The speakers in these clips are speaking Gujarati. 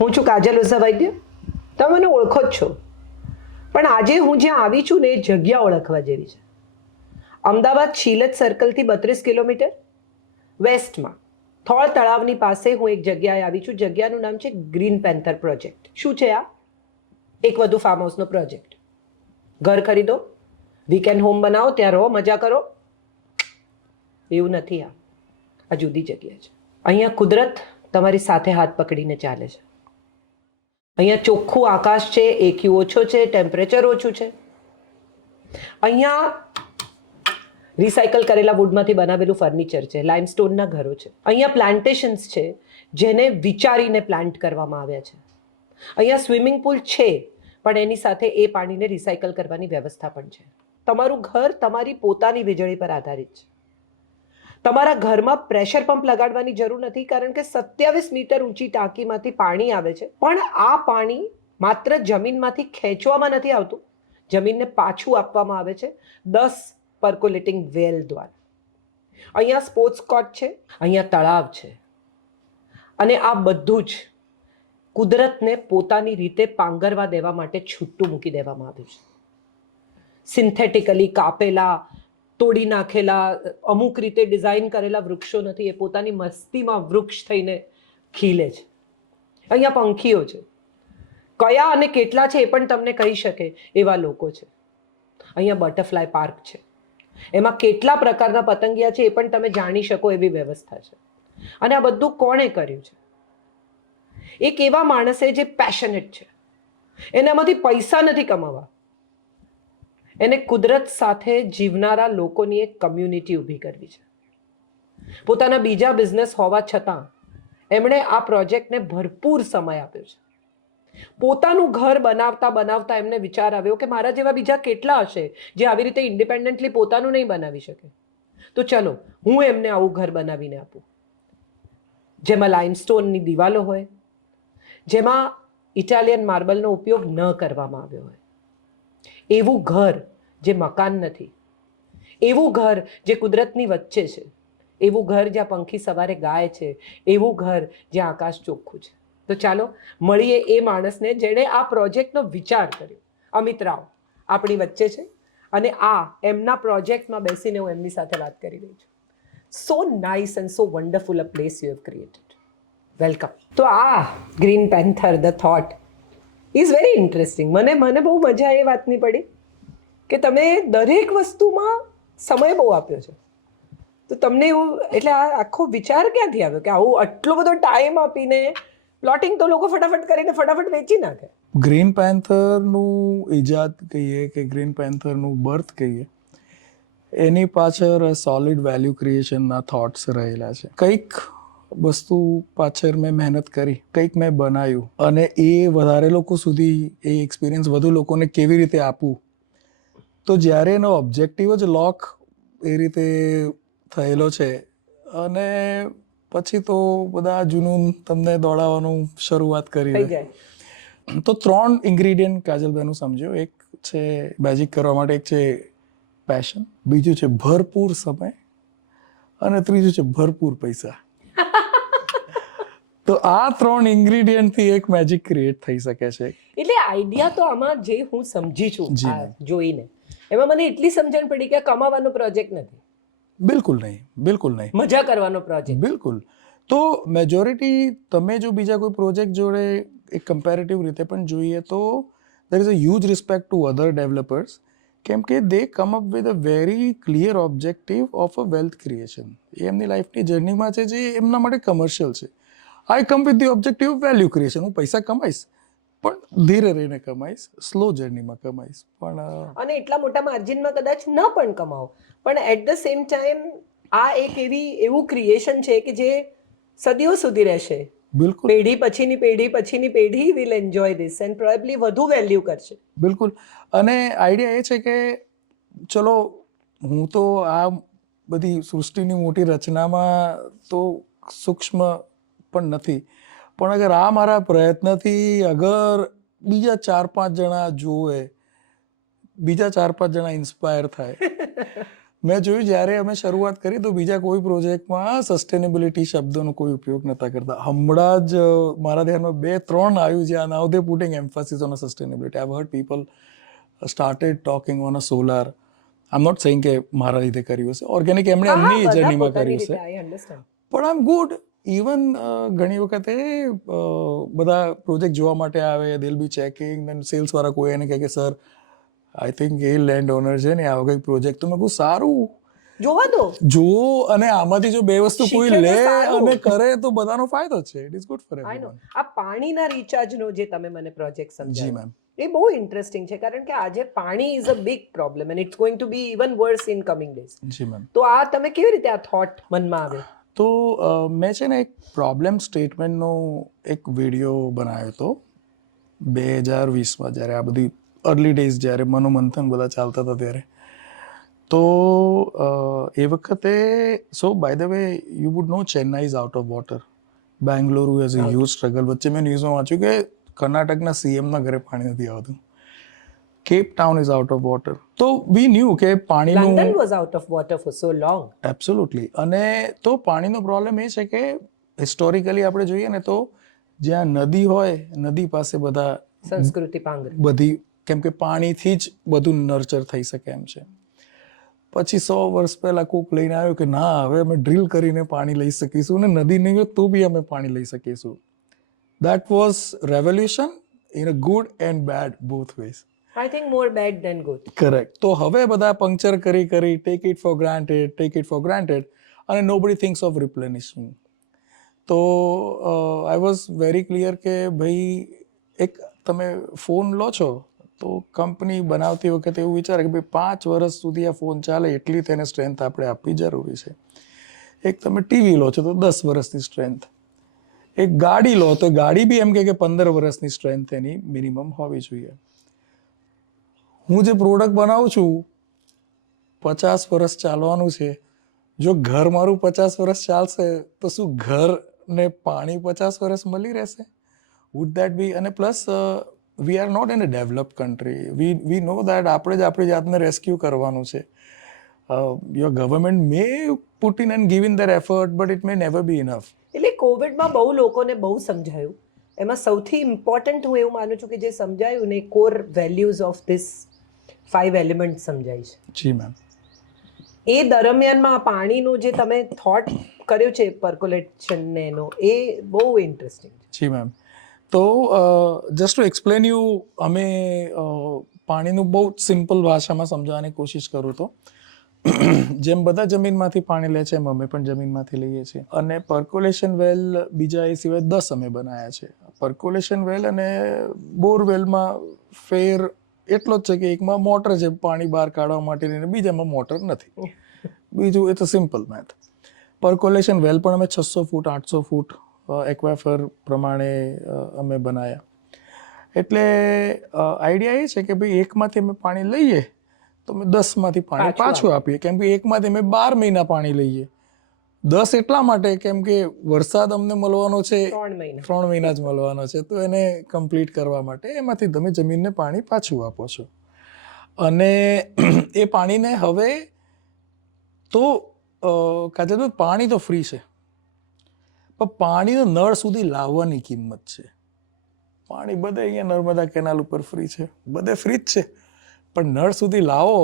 હું છું કાજલ ઉઝા વૈદ્ય. તમે મને ઓળખો જ છો, પણ આજે હું જ્યાં આવી છું ને એ જગ્યા ઓળખવા જેવી છે. અમદાવાદ શીલજ સર્કલથી 32 કિલોમીટર વેસ્ટમાં થોળ તળાવની પાસે હું એક જગ્યાએ આવી છું. જગ્યાનું નામ છે ગ્રીન પેન્થર પ્રોજેક્ટ. શું છે આ? એક વધુ ફાર્મ હાઉસનો પ્રોજેક્ટ. ઘર ખરીદો, વીકેન્ડ હોમ બનાવો, ત્યાં રહો, મજા કરો, એવું નથી. આ જુદી જગ્યા છે. અહીંયા કુદરત તમારી સાથે હાથ પકડીને ચાલે છે. અહીંયા ચોખ્ખું આકાશ છે, એક્યુ ઓછો છે, ટેમ્પરેચર ઓછું છે. અહીંયા રિસાયકલ કરેલા વુડમાંથી બનાવેલું ફર્નિચર છે, લાઇમસ્ટોનના ઘરો છે. અહીંયા પ્લાન્ટેશન્સ છે જેને વિચારીને પ્લાન્ટ કરવામાં આવ્યા છે. અહીંયા સ્વિમિંગ પુલ છે, પણ એની સાથે એ પાણીને રિસાયકલ કરવાની વ્યવસ્થા પણ છે. તમારું ઘર તમારી પોતાની વીજળી પર આધારિત છે. તમારા ઘરમાં પ્રેશર પંપ લગાડવાની જરૂર નથી, કારણ કે 27 મીટર ઊંચી ટાંકીમાંથી પાણી આવે છે. પણ આ પાણી માત્ર જમીનમાંથી ખેંચવામાં નથી આવતું, જમીનને પાછું આપવામાં આવે છે 10 પર્કોલેટિંગ વેલ દ્વારા. અહીંયા સ્પોર્ટ્સ કોર્ટ છે, અહીંયા તળાવ છે, અને આ બધું જ કુદરતને પોતાની રીતે પાંગરવા દેવા માટે છૂટું મૂકી દેવામાં આવ્યું છે. સિન્થેટિકલી કાપેલા, તોડી નાખેલા, અમુક રીતે ડિઝાઇન કરેલા વૃક્ષો નથી. એ પોતાની મસ્તીમાં વૃક્ષ થઈને ખીલે છે. અહીંયા પંખીઓ છે, કયા અને કેટલા છે એ પણ તમને કહી શકે એવા લોકો છે. અહીંયા બટરફ્લાય પાર્ક છે, એમાં કેટલા પ્રકારના પતંગિયા છે એ પણ તમે જાણી શકો એવી વ્યવસ્થા છે. અને આ બધું કોણે કર્યું છે? એક એવા માણસે જે પેશનેટ છે, એનામાંથી પૈસા નથી કમાવા, એને કુદરત સાથે જીવનારા લોકોની એક કમ્યુનિટી ઊભી કરવી છે. પોતાના બીજા બિઝનેસ હોવા છતાં એમણે આ પ્રોજેક્ટને ભરપૂર સમય આપ્યો છે. પોતાનું ઘર બનાવતા બનાવતા એમને વિચાર આવ્યો કે મારા જેવા બીજા કેટલા હશે જે આવી રીતે ઇન્ડિપેન્ડન્ટલી પોતાનું નહીં બનાવી શકે. તો ચલો હું એમને આવું ઘર બનાવીને આપું, જેમાં લાઇમસ્ટોનની દિવાલો હોય, જેમાં ઇટાલિયન માર્બલનો ઉપયોગ ન કરવામાં આવ્યો હોય. એવું ઘર જે મકાન નથી, એવું ઘર જે કુદરતની વચ્ચે છે, એવું ઘર જ્યાં પંખી સવારે ગાય છે, એવું ઘર જ્યાં આકાશ ચોખ્ખું છે. તો ચાલો મળીએ એ માણસને જેણે આ પ્રોજેક્ટનો વિચાર કર્યો. અમિત રાવ આપણી વચ્ચે છે, અને આ એમના પ્રોજેક્ટમાં બેસીને હું એમની સાથે વાત કરી રહી છું. સો nice and so wonderful a place you have created. Welcome. તો આ green panther the thought is very interesting. મને બહુ મજા એ વાતની પડી કે તમે દરેક વસ્તુમાં સમય બહુ આપ્યો છે. તો તમને એવું, એટલે આ આખો વિચાર ક્યાંથી આવ્યો કે આવું આટલો બધો ટાઈમ આપીને પ્લોટિંગ તો લોકો ફટાફટ કરીને ફટાફટ વેચી નાખે? ગ્રીન પેન્થરનું ઈજાદ કહીએ કે ગ્રીન પેન્થરનું બર્થ કહીએ, એની પાછળ સોલિડ વેલ્યુ ક્રિએશનના થોટ્સ રહેલા છે. કંઈક વસ્તુ પાછળ મેં મહેનત કરી, કંઈક મેં બનાવ્યું, અને એ વધારે લોકો સુધી એ એક્સપિરિયન્સ વધુ લોકોને કેવી રીતે આપવું. તો જ્યારે એનો ઓબ્જેક્ટિવ જ લોક એ રીતે થયેલો છે, અને પછી તો બધા જુનૂન તમને દોડાવવાનું શરૂઆત કરી થઈ દે. જાય. તો 3 ઇન્ગ્રીડિયન્ટ કાજલબેનું સમજો. એક છે મેજિક કરવા માટે, એક છે પેશન, બીજું છે ભરપૂર સમય, અને ત્રીજું છે ભરપૂર પૈસા. તો આ 3 ઇન્ગ્રીડિયન્ટથી એક મેજિક ક્રિએટ થઈ શકે છે. એટલે આઈડિયા તો આમાં જે હું સમજી છું જી આ મેમ. જોઈને, એમાં મને એટલી સમજણ પડી કે આ કમાવાનો પ્રોજેક્ટ નથી, બિલકુલ નહીં, બિલકુલ નહીં, મજા કરવાનો પ્રોજેક્ટ. બિલકુલ. તો મેજોરિટી તમે જો બીજા કોઈ પ્રોજેક્ટ જોડે એક કમ્પેરેટિવ રીતે પણ જોઈએ તો there is a huge respect to other developers, કેમ કે they come up with a very clear objective of a wealth creation. એ એમની લાઈફની જર્નીમાં છે જે એમના માટે કમર્શિયલ છે. I come with the objective of value creation. હું પૈસા કમાઈશ, પણ ધીરે રહીને કમાઈશ, સ્લો જર્નીમાં કમાઈશ. પણ અને એટલા મોટા માર્જિનમાં કદાચ ન પણ કમાવો, પણ એટ ધ સેમ ટાઈમ આ એક એવું ક્રિએશન છે કે જે સદીઓ સુધી રહેશે. બિલકુલ, પેઢી પછીની પેઢી will enjoy this and probably વધુ વેલ્યુ કરશે. બિલકુલ. અને આઈડિયા એ છે કે ચલો હું તો આ બધી સૃષ્ટિની મોટી રચનામાં તો સૂક્ષ્મ પણ નથી, પણ અગર આ મારા પ્રયત્નથી અગર બીજા 4-5 જણા જોવે, બીજા 4-5 જણા ઇન્સ્પાયર થાય, મેં જોયું જ્યારે અમે શરૂઆત કરી તો બીજા કોઈ પ્રોજેક્ટમાં સસ્ટેનેબિલિટી શબ્દનો કોઈ ઉપયોગ નતા કરતા. હમણાં જ મારા ધ્યાનમાં 2-3 આવ્યું જ્યાં now they putting emphasis on sustainability. I heard people started talking on a solar. I am not saying કે મારા લીધે કર્યું હશે, ઓર્ગેનિક એમણે એમની જર્નીમાં કર્યું છે, પણ આઈ એમ ગુડ. ઇવન ઘણી વખતે બધા પ્રોજેક્ટ જોવા માટે આવે, they will be checking, and sales વાળા કોઈ એને કહે કે sir I think a land owner છે ને આવો કંઈક પ્રોજેક્ટ, તો મેં કહું સારું જોવા દો, જો, અને આમાંથી જો 2 વસ્તુ કોઈ શીખે તો લે સારું. અને કરે તો બધાનો ફાયદો જ છે. It is good for I know. Everyone. આ પાણીના રિચાર્જનો જે તમે મને પ્રોજેક્ટ જી સમજાવ્યો, મેમ. એ બહુ ઇન્ટરેસ્ટિંગ છે, કારણ કે આજે પાણી is a big problem and it's going to be even worse in coming days. જી મેમ. તો આ તમે કેવી રીતે આ થોટ મનમાં આવે? તો મેં છે ને એક પ્રોબ્લેમ સ્ટેટમેન્ટનો એક વિડીયો બનાવ્યો હતો 2020માં, જ્યારે આ બધી અર્લી ડેઝ જ્યારે મનોમંથન બધા ચાલતા હતા ત્યારે. તો એ વખતે so by the way you would know Chennai is out of water, Bangalore has a huge struggle. વચ્ચે મેં ન્યૂઝમાં વાંચ્યું કે કર્ણાટકના સીએમના ઘરે પાણી નથી આવતું. Cape Town is out of water. તો વી ન્યૂ કે પાણીનું London was out of water for so long. Absolutely. અને તો પાણીનો પ્રોબ્લેમ એ છે કે હિસ્ટોરિકલી આપણે જોઈએ ને તો જ્યાં નદી હોય, નદી પાસે બધા સંસ્કૃતિ પાંગરી. બધી, કેમ કે પાણીથી જ બધું નર્ચર થઈ શકે એમ છે. પછી 100 વર્ષ પહેલા કોક લઈને આવ્યો કે ના હવે અમે ડ્રીલ કરીને પાણી લઈ શકીશું, ને નદી નહીં હોય તો બી અમે પાણી લઈ શકીશું. That was revolution in a good and bad both ways. I think more bad than good. Correct. તો હવે બધા પંક્ચર કરી ટેક ઇટ ફોર ગ્રાન્ટેડ, અને નોબડી થિંક્સ ઓફ રિપ્લેનિશિંગ. તો આઈ વોઝ વેરી ક્લિયર કે ભાઈ એક તમે ફોન લો છો તો કંપની બનાવતી વખતે એવું વિચારે કે ભાઈ 5 વર્ષ સુધી આ ફોન ચાલે એટલી તેને સ્ટ્રેન્થ આપણે આપવી જરૂરી છે. એક તમે ટીવી લો છો તો 10 વર્ષની સ્ટ્રેન્થ. એક ગાડી લો તો ગાડી બી એમ કે 15 વર્ષની સ્ટ્રેન્થ એની મિનિમમ હોવી જોઈએ. હું જે પ્રોડક્ટ બનાવું છું 50 વર્ષ ચાલવાનું છે. જો ઘર મારું 50 વર્ષ ચાલશે તો શું ઘરને પાણી 50 વર્ષ મળી રહેશે? Would that be? અને plus we are not in a develop country. We know that આપણે જ આપણી જાતને રેસ્ક્યુ કરવાનું છે. Your government may put in and give in their effort, but it may never be enough. એટલે કોવિડમાં બહુ લોકોને બહુ સમજાયું. એમાં સૌથી ઇમ્પોર્ટન્ટ હું એવું માનું છું કે જે સમજાયું ને core values of this 5 element સમજાય છે. જી મેમ. એ દરમિયાનમાં આ પાણીનો જે તમે થોટ કર્યો છે પર્કોલેશન ને એનો, એ બહુ ઇન્ટરેસ્ટિંગ છે. જી મેમ. તો જસ્ટ ટુ એક્સપ્લેન યુ, અમે પાણીનું બહુ સિમ્પલ ભાષામાં સમજાવવાની કોશિશ કરું તો જેમ બધા જમીનમાંથી પાણી લે છે એમ અમે પણ જમીનમાંથી લઈએ છીએ. અને પર્કોલેશન વેલ બીજા એ સિવાય 10 અમે બનાવ્યા છે. પર્કોલેશન વેલ અને બોરવેલમાં ફેર એટલો જ છે કે એકમાં મોટર છે પાણી બહાર કાઢવા માટેની, અને બીજામાં મોટર નથી. બીજું એ તો સિમ્પલ મેથ. પર્કોલેશન વેલ પણ અમે 600 ફૂટ 800 ફૂટ એક્વાફર પ્રમાણે અમે બનાવ્યા. એટલે આઈડિયા એ છે કે ભાઈ એકમાંથી અમે પાણી લઈએ તો અમે 10માંથી પાણી પાછું આપીએ, કેમ કે એકમાંથી અમે 12 મહિના પાણી લઈએ. 10 એટલા માટે કેમ કે વરસાદ અમને મળવાનો છે 3 મહિના જ મળવાનો છે, તો એને કમ્પ્લીટ કરવા માટે એમાંથી તમે જમીનને પાણી પાછું આપો છો. અને એ પાણીને હવે તો કાજલ પાણી તો ફ્રી છે, પણ પાણીનો નળ સુધી લાવવાની કિંમત છે. પાણી બધે અહીંયા નર્મદા કેનાલ ઉપર ફ્રી છે, બધે ફ્રી જ છે, પણ નળ સુધી લાવો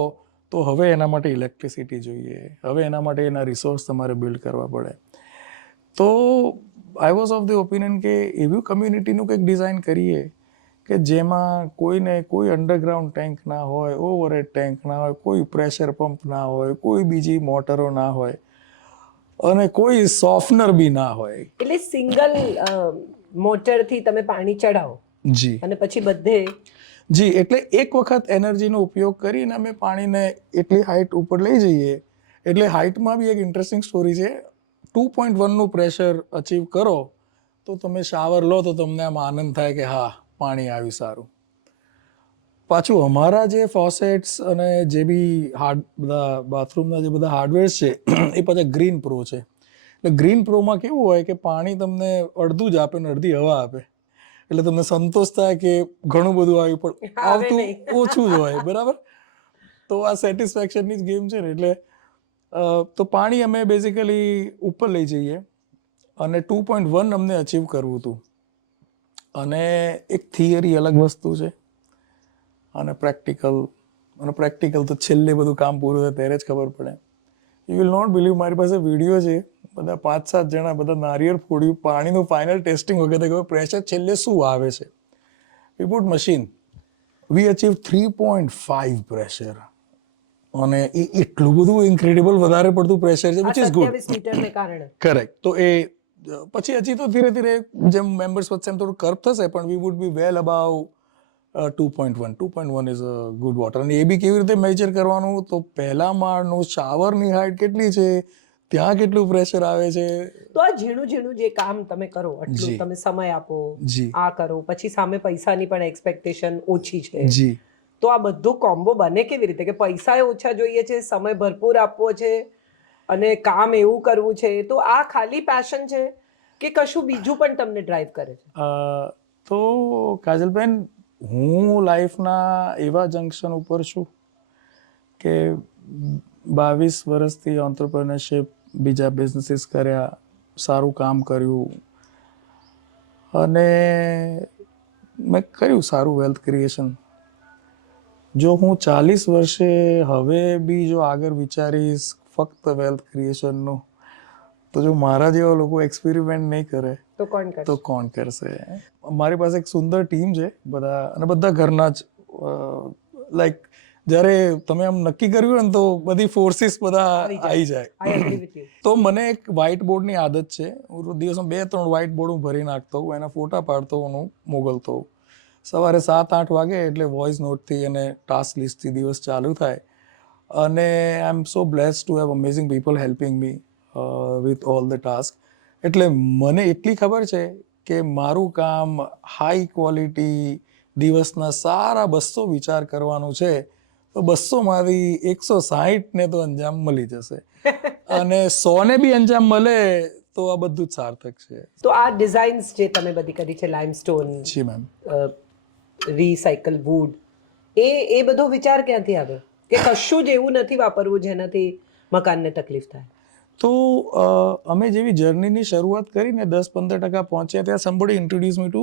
તો હવે એના માટે ઇલેક્ટ્રિસિટી જોઈએ, હવે એના માટે એના રિસોર્સ તમારે બિલ્ડ કરવા પડે. તો I was of the opinion કે એવી કમ્યુનિટીનું કંઈક ડિઝાઇન કરીએ કે જેમાં કોઈને કોઈ અંડરગ્રાઉન્ડ ટેન્ક ના હોય, ઓવરહેડ ટેન્ક ના હોય, કોઈ પ્રેશર પંપ ના હોય, કોઈ બીજી મોટરો ના હોય, અને કોઈ સોફનર બી ના હોય. એટલે સિંગલ મોટરથી તમે પાણી ચડાવો જી. અને પછી બધે જી. એટલે એક વખત એનર્જીનો ઉપયોગ કરીને અમે પાણીને એટલી હાઇટ ઉપર લઈ જઈએ. એટલે હાઇટમાં બી એક ઇન્ટરેસ્ટિંગ સ્ટોરી છે. 2.1નું પ્રેશર અચીવ કરો તો તમે શાવર લો તો તમને આમ આનંદ થાય કે હા પાણી આવ્યું સારું. પાછું અમારા જે ફોસેટ્સ અને જે બી બધા બાથરૂમના જે બધા હાર્ડવેર્સ છે એ પાછા ગ્રીન પ્રો છે. એટલે ગ્રીન પ્રોમાં કેવું હોય કે પાણી તમને અડધું જ આપે ને અડધી હવા આપે. એટલે તમને સંતોષ થાય કે ઘણું બધું આવ્યું પણ આવતું ઓછું જ હોય, બરાબર. તો આ સેટિસ્ફેક્શનની જ ગેમ છે ને. એટલે તો પાણી અમે બેઝિકલી ઉપર લઈ જઈએ અને 2.1 અમને અચીવ કરવું હતું. અને એક થિયરી અલગ વસ્તુ છે અને પ્રેક્ટિકલ તો છેલ્લે બધું કામ પૂરું થાય ત્યારે જ ખબર પડે. યુ વિલ નોટ બિલીવ, મારી પાસે વિડીયો છે, બધા 5-7 જણા બધા નારિયેળ ફોડ્યું, પાણીનું ફાઇનલ ટેસ્ટિંગ વખતે ખબર પ્રેશર છેલ્લે શું આવે છે. વી પુટ મશીન, વી અચીવ 3.5 પ્રેશર. અને એ એટલું બધું ઇન્ક્રેડિબલ વધારે પડતું પ્રેશર છે, વિચ ઇઝ ગુડ. 27 લિટરને કારણે. કરેક્ટ. તો એ પછી હજી તો ધીરે ધીરે જેમ મેમ્બર્સ વચ્ચે એમ થોડું કર્વ થશે, પણ વી would be well અબાવ 2.1. 2.1 is a good water. અને એ બી કેવી રીતે મેજર કરવાનું, તો પહેલા માળનું શાવરની હાઇટ કેટલી છે, ત્યાં કેટલું પ્રેશર આવે છે. તો આ ઝીણું ઝીણું જે કામ તમે કરો, આટલું તમે સમય આપો, જી આ કરો, પછી સામે પૈસાની પણ એક્સપેક્ટેશન ઓછી છે, જી તો આ બધું કોમ્બો બને કેવી રીતે કે પૈસા ઓછા જોઈએ છે, સમય ભરપૂર આપવો છે અને કામ એવું કરવું છે? તો આ ખાલી પેશન છે કે કશું બીજું પણ તમને ડ્રાઈવ કરે છે? તો કાજલબેન, હું લાઈફના એવા જંકશન ઉપર છું કે 22 વર્ષથી ઓન્ટરપ્રિનરશિપ, બીજા બિઝનેસીસ કર્યા, સારું કામ કર્યું અને મેં કર્યું સારું વેલ્થ ક્રિએશન. જો હું 40 વર્ષે હવે બી જો આગળ વિચારીશ ફક્ત વેલ્થ ક્રિએશનનું, તો જો મારા જેવા લોકો એક્સપેરિમેન્ટ નહીં કરે તો કોણ કરશે? મારી પાસે એક સુંદર ટીમ છે બધા, અને બધા ઘરના જ. લાઈક જ્યારે તમે આમ નક્કી કર્યું ને તો બધી ફોર્સિસ બધા આવી જાય. તો મને એક વ્હાઇટ બોર્ડની આદત છે. હું દિવસમાં 2-3 વ્હાઇટ બોર્ડ હું ભરી નાખતો હોઉં, એના ફોટા પાડતો હોઉં, હું મોકલતો હોઉં. સવારે 7-8 વાગે એટલે વોઇસ નોટથી અને ટાસ્ક લિસ્ટથી દિવસ ચાલુ થાય. અને I am so blessed to have amazing people helping me with all the task. એટલે મને એટલી ખબર છે કે મારું કામ હાઈ ક્વોલિટી, દિવસના સારા 200 વિચાર કરવાનું છે, તો 200 માંથી 160 ને તો અંજામ મળી જશે, અને 100 ને બી અંજામ મળે તો આ બધું જ સાર્થક છે. તો આ ડિઝાઇન્સ જે તમે બધી કરી છે, લાઇમસ્ટોન, જી મેમ, રિસાયકલ વુડ, એ બધો વિચાર ક્યાંથી આવ્યો કે કશું જ એવું નથી વાપરવું જેનાથી મકાનને તકલીફ થાય? તો અમે જેવી જર્નીની શરૂઆત કરીને 10-15% પહોંચ્યા, ત્યાં somebody introduced me to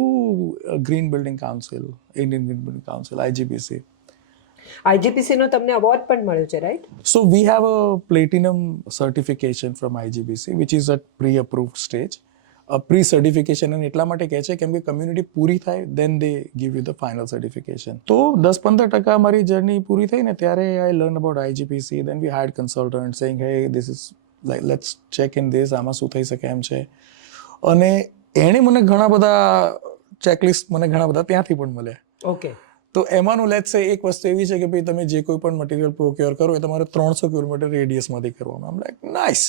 green building council, Indian green building council, IGBC. IGBC નો તમને અવોર્ડ પણ મળ્યો છે, right? So we have a platinum certification from IGBC, which is at pre-approved stage. Pre-certification અને એટલા માટે કહે છે કેમ કે કમ્યુનિટી પૂરી થાય then they give you the final certification. તો 10-15% મારી જર્ની પૂરી થઈ ને ત્યારે I learned about IGBC. Then we hired consultants saying, hey, this is like, let's check in this, આમાં શું થઈ શકે એમ છે. અને એણે મને ઘણા બધા ચેકલિસ્ટ મને ઘણા બધા ત્યાંથી પણ મળ્યા. ઓકે. તો એમાંનું લેટ્સ સે એક વસ્તુ એવી છે કે ભાઈ તમે જે કોઈ પણ મટીરિયલ પ્રોક્યોર કરો એ તમારે 300 કિલોમીટર રેડિયસમાંથી કરવાનું. આમ like nice,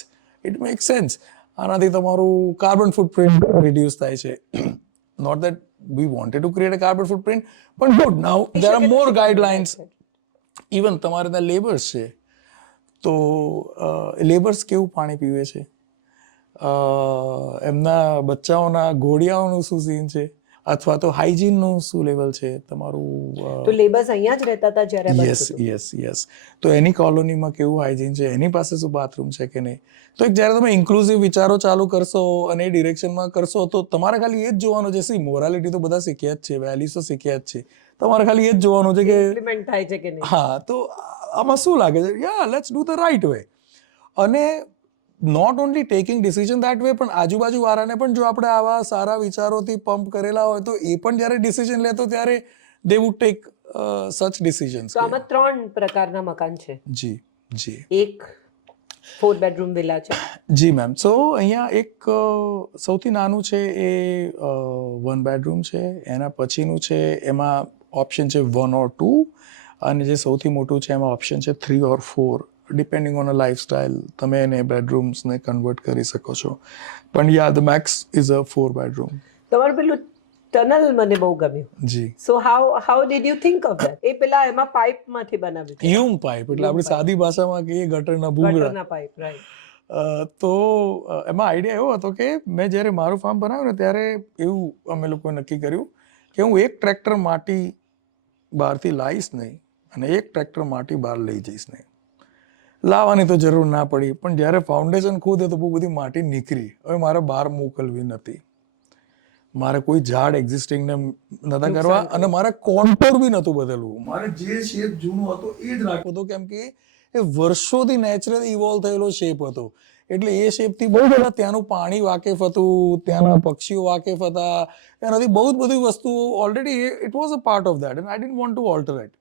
it make sense. આનાથી તમારું કાર્બન ફૂટપ્રિન્ટ રિડ્યુસ થાય છે. Not that we wanted to create a carbon footprint, પણ good now there are more guidelines. Even તમારે ત્યાં લેબર્સ છે, તો લેબર્સ કેવું પાણી પીવે છે, એમના બચ્ચાઓના ઘોડિયાઓનું શું સીન છે, અથવા તો હાઇજીનનું શું લેવલ છે તમારું. તો લેબર્સ અહીંયા જ રહેતા હતા જ્યારે આ યસ બનતું હતું? Yes yes. તો એની કોલોનીમાં કેવું હાઇજીન છે, એની પાસે શું બાથરૂમ છે કે નહીં. તો એક જ્યારે તમે ઇન્ક્લુઝિવ વિચારો ચાલુ કરશો અને એ ડિરેક્શનમાં કરશો, તો તમારે ખાલી એ જ જોવાનું છે. સી મોરાલિટી તો બધા શીખ્યા જ છે, વેલ્યુઝ તો શીખ્યા જ છે, તમારે ખાલી એ જ જોવાનું છે કે ઇમ્પ્લિમેન્ટ થાય છે કે નહીં. હા, તો આમાં શું લાગે છે, yeah let's do the right way. અને not only taking decision that way, પણ આજુબાજુ વાળાને પણ જો આપણે આવા સારા વિચારોથી પંપ કરેલા હોય તો એ પણ જ્યારે ડિસિઝન લેતો ત્યારે દે વુડ ટેક સચ ડિસિઝન્સ. તો આમાં 3 પ્રકારના મકાન છે. જી જી. એક 4 બેડરૂમ વિલા છે. જી મેમ. સો અહીંયા એક સૌથી નાનું છે એ 1 બેડરૂમ છે, એના પછીનું છે એમાં ઓપ્શન છે 1 or 2, અને જે સૌથી મોટું છે એમાં ઓપ્શન છે 3 or 4, depending on a lifestyle. તમે એને બેડરૂમ્સને કન્વર્ટ કરી શકો છો, પણ yeah the max is a 4 bedroom. તમારું પેલું ટનલ મને બહુ ગમ્યું. જી. So how did you think of that? એ પેલા એમાં પાઇપમાંથી બનાવ્યું છે? યુંગ પાઇપ, એટલે આપણી સાદી ભાષામાં કહીએ ગટરના ભૂંગળા. ગટરના પાઇપ, રાઈટ. તો એમાં આઈડિયા એવો હતો કે મેં જ્યારે મારું ફાર્મ બનાવ્યું ને ત્યારે એવું અમે લોકોએ નક્કી કર્યું કે હું એક ટ્રેક્ટર માટી બહારથી લાવીશ નહીં અને એક ટ્રેક્ટર માટી બહાર લઈ જઈશ નહીં. લાવવાની તો જરૂર ના પડી, પણ જ્યારે ફાઉન્ડેશન ખોદે તો બહુ બધી માટી નીકળી. હવે મારે બહાર મોકલવી નથી, મારે કોઈ ઝાડ એક્ઝિસ્ટિંગ ને નતા કરવા, અને મારે કોન્ટોર બી નતું બદલવું, મારે જે શેપ જૂનો હતો એ જ રાખવો હતો, કેમ કે એ વર્ષોથી નેચરલી ઇવોલ્વ થયેલો શેપ હતો. એટલે એ શેપથી બહુ બધા ત્યાંનું પાણી વાકેફ હતું, ત્યાંના પક્ષીઓ વાકેફ હતા, એનાથી બહુ જ બધી વસ્તુઓ already it was a part of that, and I didn't want to alter it.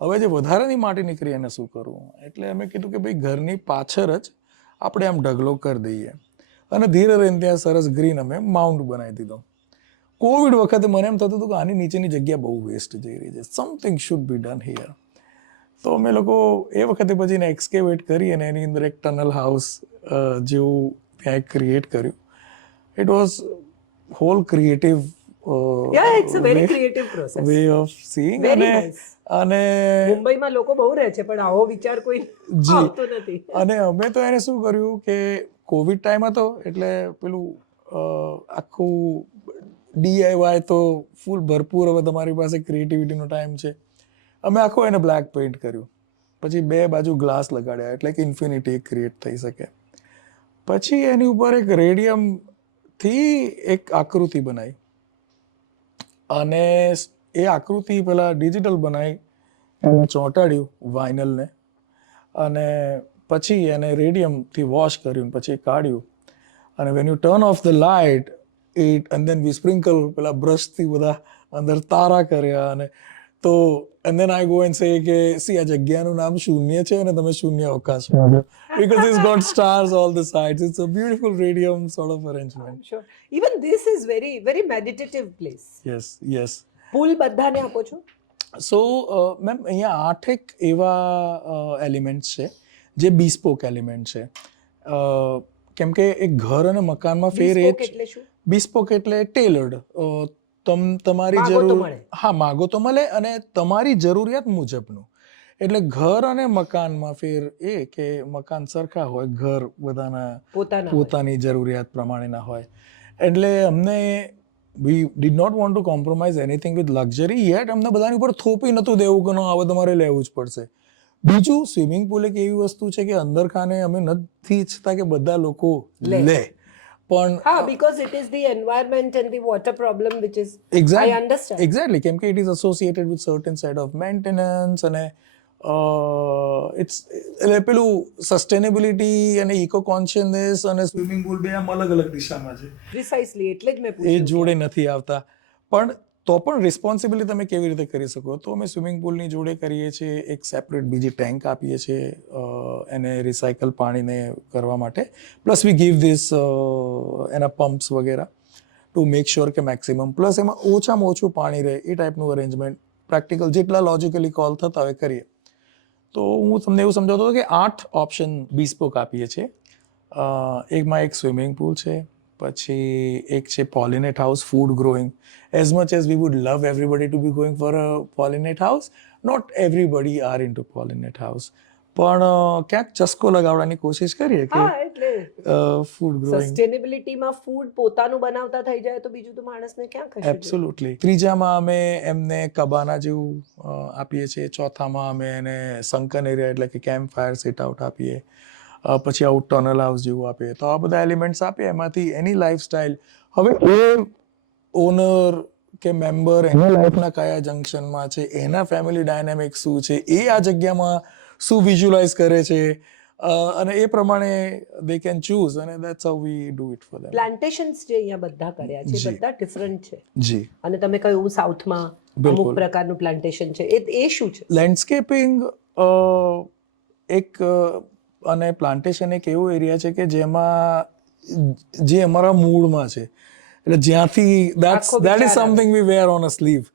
હવે જે વધારાની માટી નીકળી એને શું કરવું? એટલે અમે કીધું કે ભાઈ ઘરની પાછળ જ આપણે આમ ઢગલો કરી દઈએ, અને ધીરે રહીને ત્યાં સરસ ગ્રીન અમે માઉન્ટ બનાવી દીધો. કોવિડ વખતે મને એમ થતું હતું કે આની નીચેની જગ્યા બહુ વેસ્ટ જઈ રહી છે, something should be done here. તો અમે લોકો એ વખતે પછી એને એક્સકેવેટ કરી અને એની અંદર એક ટનલ હાઉસ જેવું ત્યાં એક ક્રિએટ કર્યું. It was whole creative Yeah, it's a very creative process. Way of seeing. Very nice. અને મુંબઈમાં લોકો બહુ રહે છે, પણ આવો વિચાર કોઈ આવતો નથી. અને અમે તો એને શું કર્યું કે કોવિડ ટાઈમ હતો એટલે પેલું આખું DIY તો ફૂલ ભરપૂર, હવે તમારી પાસે ક્રિએટિવિટીનો ટાઈમ છે. અમે આખું એને બ્લેક પેઇન્ટ કર્યું, પછી 2 બાજુ ગ્લાસ લગાડ્યા એટલે કે ઇન્ફિનિટી ક્રિએટ થઈ શકે. પછી એની ઉપર એક રેડિયમથી એક આકૃતિ બનાવી, અને એ આકૃતિ પેલા ડિજિટલ બનાવી એને ચોંટાડ્યું વાઇનલને, અને પછી એને રેડિયમથી વોશ કર્યું, પછી કાઢ્યું, અને when U turn off the light it and then we sprinkle પેલા બ્રશથી બધા અંદર તારા કર્યા, અને તો and then I go and say કે સી આ જગ્યાનું નામ શૂન્ય છે અને તમે શૂન્ય અવકાશમાં છો, because it's got stars all the sides. It's a beautiful radium sort of arrangement. Sure. Even this is very, very meditative place. Yes. પુલ બધાને આપો છો? સો મેમ અહીંયા 8 એવા એલિમેન્ટ્સ છે જે બીસ્પોક એલિમેન્ટ છે. કેમ કે એક ઘર અને મકાનમાં ફેર એ Bespoke એટલે શું? બીસ્પોક એટલે ટેલર્ડ. તમારી માગો તો જરૂર, મળે. હા, માગો તો મળે, અને તમારી જરૂરિયાત મુજબનું. એટલે ઘર અને મકાનમાં ફેર એ કે મકાન સરખા હોય, ઘર બધાના પોતાની જરૂરિયાત પ્રમાણેના હોય. એટલે અમને we did not want to compromise anything with luxury, yet અમને બધાની ઉપર થોપી નહોતું દેવું કે હવે તમારે લેવું જ પડશે. બીજું, સ્વિમિંગ પુલ એક એવી વસ્તુ છે કે અંદર ખાને અમે નથી ઈચ્છતા કે બધા લોકો લે, પણ હા, because it is the environment and the water problem which is, I understand. Exactly, કેમ કે it is associated with certain set of maintenance, અને ઇટ્સ એટલે પેલું સસ્ટેનેબિલિટી અને ઇકો કોન્શિયસનેસ અને સ્વિમિંગ પુલ બે આમ અલગ અલગ દિશામાં છે. Precisely, એટલે જ મેં એ પૂછ્યું. જોડે નથી આવતા, પણ તો પણ રિસ્પોન્સિબિલિટી તમે કેવી રીતે કરી શકો? તો અમે સ્વિમિંગ પુલની જોડે કરીએ છીએ એક સેપરેટ બીજી ટેન્ક આપીએ છીએ એને રિસાયકલ પાણીને કરવા માટે, પ્લસ વી ગીવ ધીસ એના પમ્પ્સ વગેરે ટુ મેક શ્યોર કે મેક્સિમમ, પ્લસ એમાં ઓછામાં ઓછું પાણી રહે એ ટાઈપનું અરેન્જમેન્ટ પ્રેક્ટિકલ જેટલા લોજિકલી કોલ થતા હોય કરીએ. તો હું તમને એવું સમજાવતો હતો કે 8 ઓપ્શન બીસ્પોક આપીએ છીએ. એકમાં એક સ્વિમિંગ પુલ છે, પછી એક છે pollinate house, food growing. As much as we would love everybody to be going for a pollinate house, not everybody are into pollinate house, પણ ક્યાંક ચસ્કો લગાવવાની કોશિશ કરીએ કે હા, એટલે ફૂડ ગ્રોઈંગ. સસ્ટેનેબિલિટીમાં ફૂડ પોતાનું બનાવતા થઈ જાય તો બીજું તો માણસને ક્યાં ખસે? એબ્સોલ્યુટલી. ત્રીજામાં અમે એમને કબાના જેવું આપીએ છીએ. ચોથામાં અમે એને સંકન એરિયા એટલે કે કેમ્પ ફાયર સેટ આઉટ આપીએ. પછી આઉટ ટનલ હાઉસ જેવું આપીએ. તો આ બધા એલિમેન્ટ્સ આપીએ, એમાંથી એની લાઈફસ્ટાઈલ, હવે એ ઓનર કે મેમ્બર એના લાઈફના કયા જંક્શનમાં છે, એના ફેમિલી ડાયનેમિક શું છે, એ આ જગ્યામાં શું વિઝ્યુલાઇઝ કરે છે, અને એ પ્રમાણે દે કેન ચૂઝ, અને that's how we do it for them. Plantations જે અહીંયા બધા કર્યા છે બધા ડિફરન્ટ છે. જી. અને તમે કહ્યું સાઉથમાં અમુક પ્રકારનું પ્લાન્ટેશન છે, એ શું છે? લેન્ડસ્કેપિંગ એક અને પ્લાન્ટેશન એક એવો એરિયા છે કે જેમાં જે અમારા મૂળમાં છે, એટલે જ્યાંથી that is something we wear on a sleeve,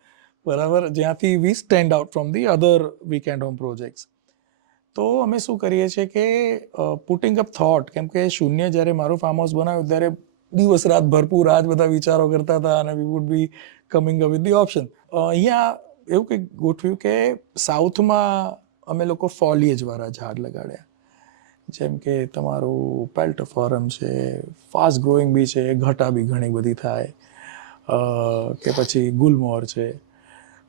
બરાબર, જ્યાંથી we stand out from the other weekend home projects. તો અમે શું કરીએ છીએ કે પુટિંગ અપ થોટ, કેમ કે શૂન્ય જ્યારે મારું ફાર્મ હાઉસ બનાવ્યું ત્યારે દિવસ રાત ભરપૂર આ જ બધા વિચારો કરતા હતા, અને વી would be coming up with the option. અહીંયા એવું કંઈક ગોઠવ્યું કે સાઉથમાં અમે લોકો ફોલિએજવાળા ઝાડ લગાડ્યા, જેમ કે તમારું પેલ્ટોફોરમ છે, ફાસ્ટ ગ્રોઈંગ બી છે, ઘટા બી ઘણી બધી થાય, કે પછી ગુલમોર છે,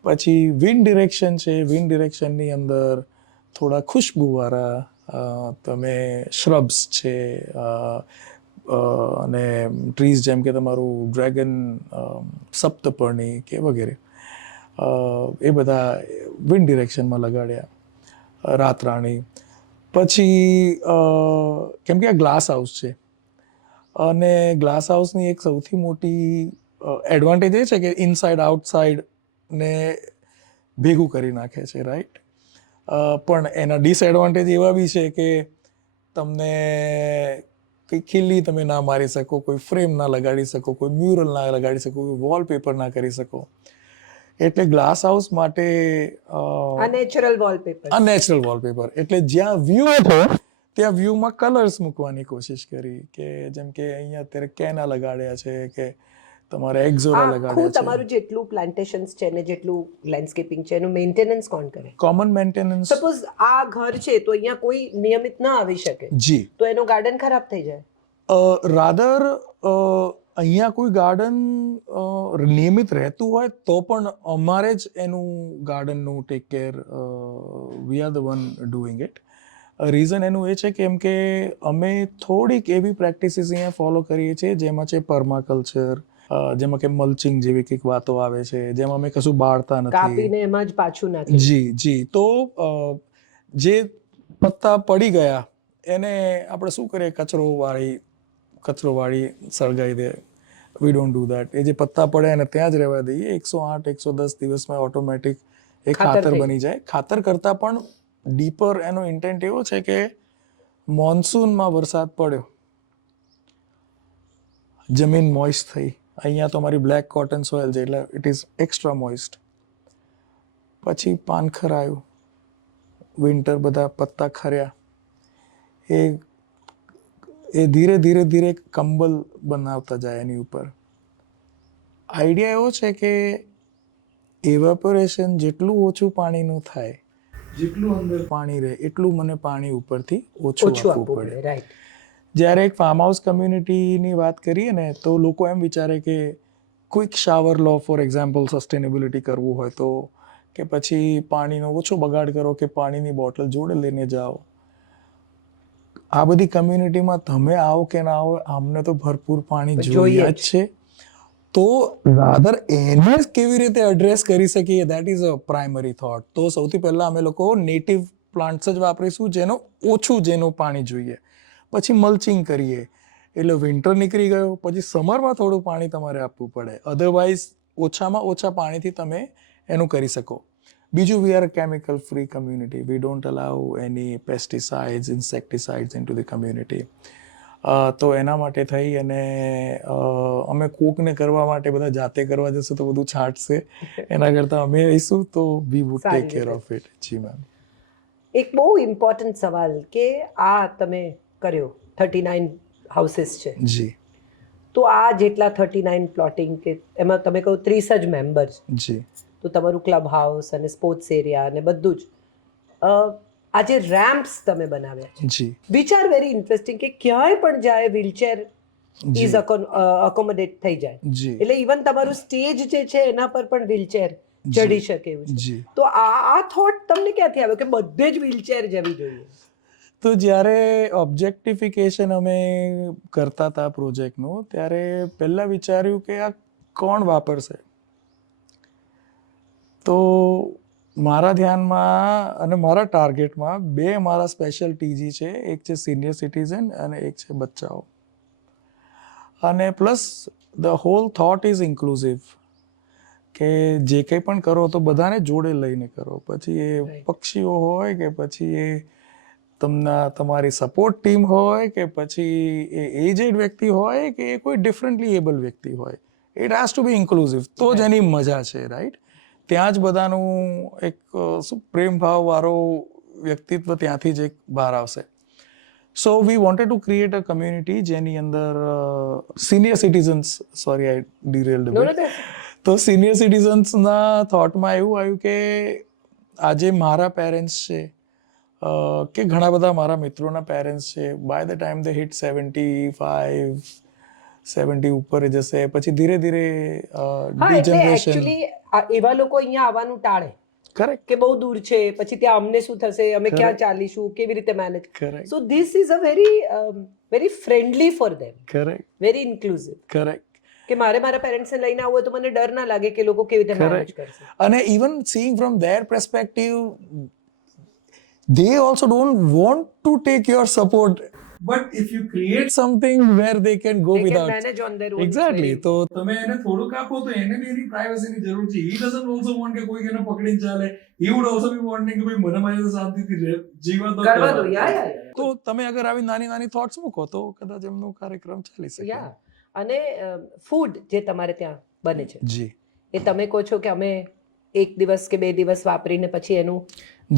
પછી વિન્ડ ડિરેક્શન છે, વિન્ડ ડિરેક્શનની અંદર થોડા ખુશ્બુવાળા તમે શ્રબ્સ છે અને ટ્રીઝ જેમ કે તમારું ડ્રેગન સપ્તપર્ણી કે વગેરે એ બધા વિન્ડ ડિરેક્શનમાં લગાડ્યા, રાતરાણી. પછી કેમ કે આ ગ્લાસ હાઉસ છે અને ગ્લાસ હાઉસની એક સૌથી મોટી એડવાન્ટેજ એ છે કે ઇનસાઇડ આઉટસાઇડ ને ભેગું કરી નાખે છે, રાઈટ. પણ એના ડિસએડવાન્ટેજ એવા બી છે કે તમને કંઈ ખીલ્લી તમે ના મારી શકો, કોઈ ફ્રેમ ના લગાડી શકો, કોઈ મ્યુરલ ના લગાડી શકો, કોઈ વોલપેપર ના કરી શકો. એટલે ગ્લાસ હાઉસ માટે નેચરલ વોલપેપર. નેચરલ વોલપેપર એટલે જ્યાં વ્યૂ હતો ત્યાં વ્યૂમાં કલર્સ મૂકવાની કોશિશ કરી, કે જેમ કે અહીંયા અત્યારે કેના લગાડ્યા છે કે તમારે એક્ઝોરા આખું લગાડ્યા છે. તમારું જેટલું પ્લાન્ટેશન્સ છે ને જેટલું લેન્ડસ્કેપિંગ છે એનું મેન્ટેનન્સ કોણ કરે? Common maintenance. સપોઝ આ ઘર છે તો અહીંયા કોઈ નિયમિત ના આવી શકે, જી. તો એનો ગાર્ડન ખરાબ થઈ જાય. રાધર અહીંયા કોઈ ગાર્ડન નિયમિત રહેતું હોય તો પણ અમારે જ એનું ગાર્ડનનું take care, we are the one doing it. Reason એનું એ છે કેમ કે અમે થોડીક એવી પ્રેક્ટિસીસ અહીંયા ફોલો કરીએ છીએ જેમાં છે પર્માકલ્ચર, જેમાં કે મલ્ચિંગ જેવી કંઈક વાતો આવે છે, જેમાં અમે કશું બાળતા નથી, કાપીને એમાં જ પાછું નાખી. જી. તો જે પત્તા પડી ગયા એને આપણે શું કરીએ, કચરો વાળી સળગાવી દે. We don't do that. એ જે પત્તા પડે એને ત્યાં જ રહેવા દઈએ. 108 110 દિવસમાં ઓટોમેટિક એ ખાતર બની જાય. ખાતર કરતાં પણ ડીપર એનો ઇન્ટેન્ટ એવો છે કે મોન્સૂનમાં વરસાદ પડ્યો, જમીન મોઇસ્ટ થઈ. અહીંયા તો અમારી બ્લેક કોટન સોઇલ છે એટલે ઇટ ઇઝ એક્સ્ટ્રા મોઇસ્ટ. પછી પાનખર આવ્યું, વિન્ટર બધા પત્તા ખર્યા, એ ધીરે ધીરે ધીરે કંબલ બનાવતા જાય એની ઉપર. આઈડિયા એવો છે કે ઇવેપોરેશન જેટલું ઓછું પાણીનું થાય, જેટલું અંદર પાણી રહે એટલું મને પાણી ઉપરથી ઓછું આપવું પડે. રાઈટ. જ્યારે એક ફાર્મ હાઉસ કમ્યુનિટીની વાત કરીએ ને તો લોકો એમ વિચારે કે ક્વિક શાવર લો, ફોર એક્ઝામ્પલ સસ્ટેનેબિલિટી કરવું હોય તો, કે પછી પાણીનો ઓછો બગાડ કરો, કે પાણીની બોટલ જોડે લઈને જાઓ. આ બધી કમ્યુનિટીમાં તમે આવો કે ના આવો, અમને તો ભરપૂર પાણી જોઈએ જ છે. તો રાધર એને કેવી રીતે એડ્રેસ કરી શકીએ, that is a primary thought. તો સૌથી પહેલા અમે લોકો નેટિવ પ્લાન્ટ્સ જ વાપરીશું જેનું પાણી જોઈએ. પછી મલ્ચિંગ કરીએ એટલે વિન્ટર નીકળી ગયો, પછી સમરમાં થોડું પાણી તમારે આપવું પડે. અધરવાઇઝ ઓછામાં ઓછા પાણીથી તમે એનું કરી શકો. બીજું, we are a chemical free community. We don't allow any pesticides, insecticides into the community. તો એના માટે થઈ અને અમે કોકને કરવા માટે બધા જાતે કરવા જશે તો બધું છાંટશે. એના કરતાં અમે રહીશું તો we would take care of it. જી મેમ. એક બહુ ઇમ્પોર્ટન્ટ સવાલ કે આ તમે કર્યો 39 હાઉસીસ છે, જી. તો આ જેટલા 39 પ્લોટિંગ કે એમાં તમે કહો 30 જ મેમ્બર્સ, જી. તો તમારું ક્લબ હાઉસ અને સ્પોર્ટ્સ એરિયા અને બધું જ, આ જે રેમ્પ્સ તમે બનાવ્યા છે, જી. વિચ આર વેરી ઇન્ટરેસ્ટિંગ, કે ક્યાંય પણ જાય વ્હીલચેર ઇઝ અકોમોડેટ થઈ જાય. જી. એટલે ઇવન તમારું સ્ટેજ જે છે એના પર પણ વ્હીલચેર ચડી શકે એવું છે. જી. તો આ થોટ તમને ક્યાંથી આવ્યો કે બધે જ વ્હીલચેર જવી જોઈએ? તો જ્યારે ઓબ્જેક્ટિફિકેશન અમે કરતા હતા પ્રોજેક્ટનું, ત્યારે પહેલાં વિચાર્યું કે આ કોણ વાપરશે. તો મારા ધ્યાનમાં અને મારા ટાર્ગેટમાં બે મારા સ્પેશિયલ ટીજી છે. એક છે સિનિયર સિટીઝન અને એક છે બચ્ચાઓ. અને plus the whole thought is inclusive, કે જે કંઈ પણ કરો તો બધાને જોડે લઈને કરો. પછી એ પક્ષીઓ હોય કે પછી એ તમારી સપોર્ટ ટીમ હોય કે પછી એ એજેડ વ્યક્તિ હોય કે એ કોઈ ડિફરન્ટલી એબલ વ્યક્તિ હોય, it has to be inclusive. તો જ એની મજા છે, રાઈટ. ત્યાં જ બધાનું એક શું પ્રેમ ભાવવાળો વ્યક્તિત્વ ત્યાંથી જ એક બહાર આવશે. So we wanted to create a community જેની અંદર senior citizens, sorry I derailed a bit. તો સિનિયર સિટીઝન્સના થોટમાં એવું આવ્યું કે આજે મારા પેરેન્ટ્સ છે, કે ઘણા બધા મારા મિત્રોના પેરેન્ટ્સ છે, by the time they hit 75 70 ઉપર જશે, પછી ધીરે ધીરે ડિજનરેશન. એવા લોકો અહીંયા આવવાનું ટાળે. કરેક્ટ કે બહુ દૂર છે, પછી ત્યાં અમને શું થશે, અમે ક્યાં Correct. ચાલીશું, કેવી રીતે manage. Correct so this is a very friendly for them, correct very inclusive. Correct કે મારા પેરેન્ટ્સને લઈને આવવું હોય તો મને ડર ના લાગે કે લોકો કેવી રીતે મેનેજ Correct. કરશે. અને even seeing from their perspective, they also don't want to take your support, but if you create something where they can go They can without manage on their own. exactly, It's તો very તમે એને થોડુંક આપો તો એને બી એની પ્રાઇવસીની જરૂર છે. he doesn't also want કે કોઈ એને પકડીને ચાલે. he would also be wanting કે ભાઈ મને મારી સાથે શાંતિથી જીવવા દો. કરવા દો. યા. તો તમે અગર આવી નાની નાની થોટ્સ મૂકો તો કદાચ એમનો કાર્યક્રમ ચાલી શકે. યા. અને ફૂડ જે તમારે ત્યાં બને છે, જી એ તમે કહો છો કે અમે એક દિવસ કે 2 દિવસ વાપરીને પછી એનું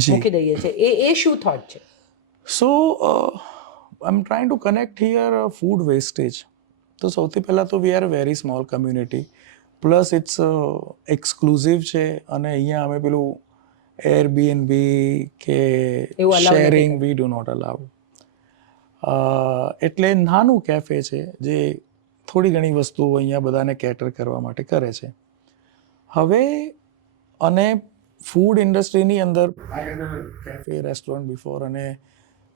જી મૂકી દઈએ છીએ, એ શું થોટ છે? So I am trying to connect here food wastage. તો સૌથી પહેલાં તો we are a very small community, plus it's exclusive છે, અને અહીંયા અમે પેલું એરબીએનબી કે એવું allow નથી શેરિંગ કરતા. We do not allow. એટલે નાનું કેફે છે જે થોડી ઘણી વસ્તુઓ અહીંયા બધાને કેટર કરવા માટે કરે છે. હવે અને ફૂડ ઇન્ડસ્ટ્રીની અંદર કેફે રેસ્ટોરન્ટ બિફોર, અને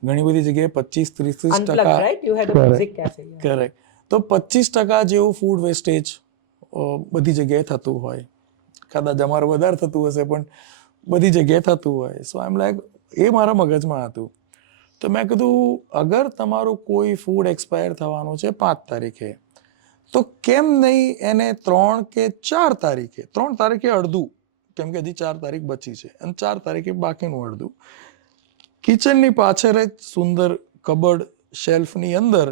ઘણી બધી જગ્યાએ 25-30% Unplugged, right? You had a Correct. music cafe. Yeah. Correct. તો 25% જેવું ફૂડ વેસ્ટેજ બધી જગ્યાએ થતું હોય. કદાચ અમારું વધારે થતું હશે, પણ બધી જગ્યાએ થતું હોય. સો આઈ એમ લાઈક, એ મારા મગજમાં હતું. તો મેં કીધું અગર તમારું કોઈ ફૂડ એક્સપાયર થવાનું છે 5 તારીખે, તો કેમ નહીં એને 3 કે 4 તારીખે, 3 તારીખે અડધું, કેમ કે હજી 4 તારીખ બચી છે, અને 4 તારીખે બાકીનું અડધું કિચનની પાછળ જ સુંદર કબડ શેલ્ફની અંદર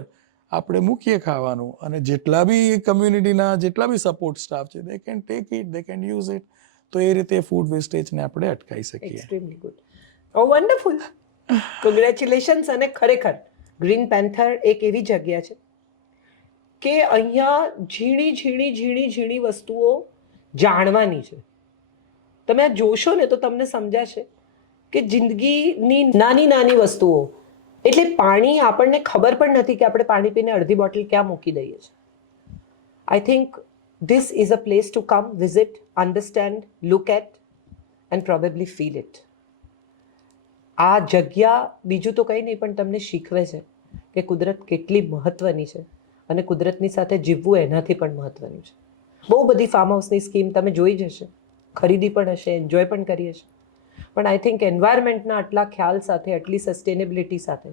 આપણે મૂકીએ ખાવાનું, અને જેટલા બી કમ્યુનિટીના જેટલા બી સપોર્ટ સ્ટાફ છે they can take it, they can use it. તો એ રીતે ફૂડ વેસ્ટેજને આપણે અટકાવી શકીએ. Extremely good. Oh, wonderful. Congratulations. અને ખરેખર ગ્રીન પેન્થર એક એવી જગ્યા છે કે અહીંયા ઝીણી વસ્તુઓ જાણવાની છે. તમે આ જોશો ને તો તમને સમજાશે કે જિંદગીની નાની વસ્તુઓ, એટલે પાણી આપણને ખબર પણ નથી કે આપણે પાણી પીને અડધી બોટલ ક્યાં મૂકી દઈએ છીએ. I think this is a place to come, visit, understand, look at and probably feel it. આ જગ્યા બીજું તો કંઈ નહીં પણ તમને શીખવે છે કે કુદરત કેટલી મહત્ત્વની છે, અને કુદરતની સાથે જીવવું એનાથી પણ મહત્ત્વનું છે. બહુ બધી ફાર્મ હાઉસની સ્કીમ તમે જોઈ જ હશે, ખરીદી પણ હશે, એન્જોય પણ કરી હશે, પણ આઈ થિંક એન્વાયરમેન્ટના આટલા ખ્યાલ સાથે, આટલી સસ્ટેનેબિલિટી સાથે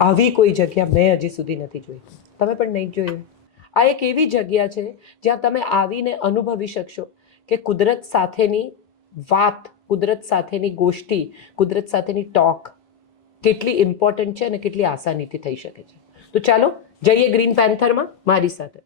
આવી કોઈ જગ્યા મેં હજી સુધી નથી જોઈ. તમે પણ નહીં જોયું. આ એક એવી જગ્યા છે જ્યાં તમે આવીને અનુભવી શકશો કે કુદરત સાથેની વાત, કુદરત સાથેની ગોષ્ઠી, કુદરત સાથેની ટોક કેટલી ઇમ્પોર્ટન્ટ છે અને કેટલી આસાનીથી થઈ શકે છે. તો ચાલો જઈએ ગ્રીન પેન્થરમાં મારી સાથે.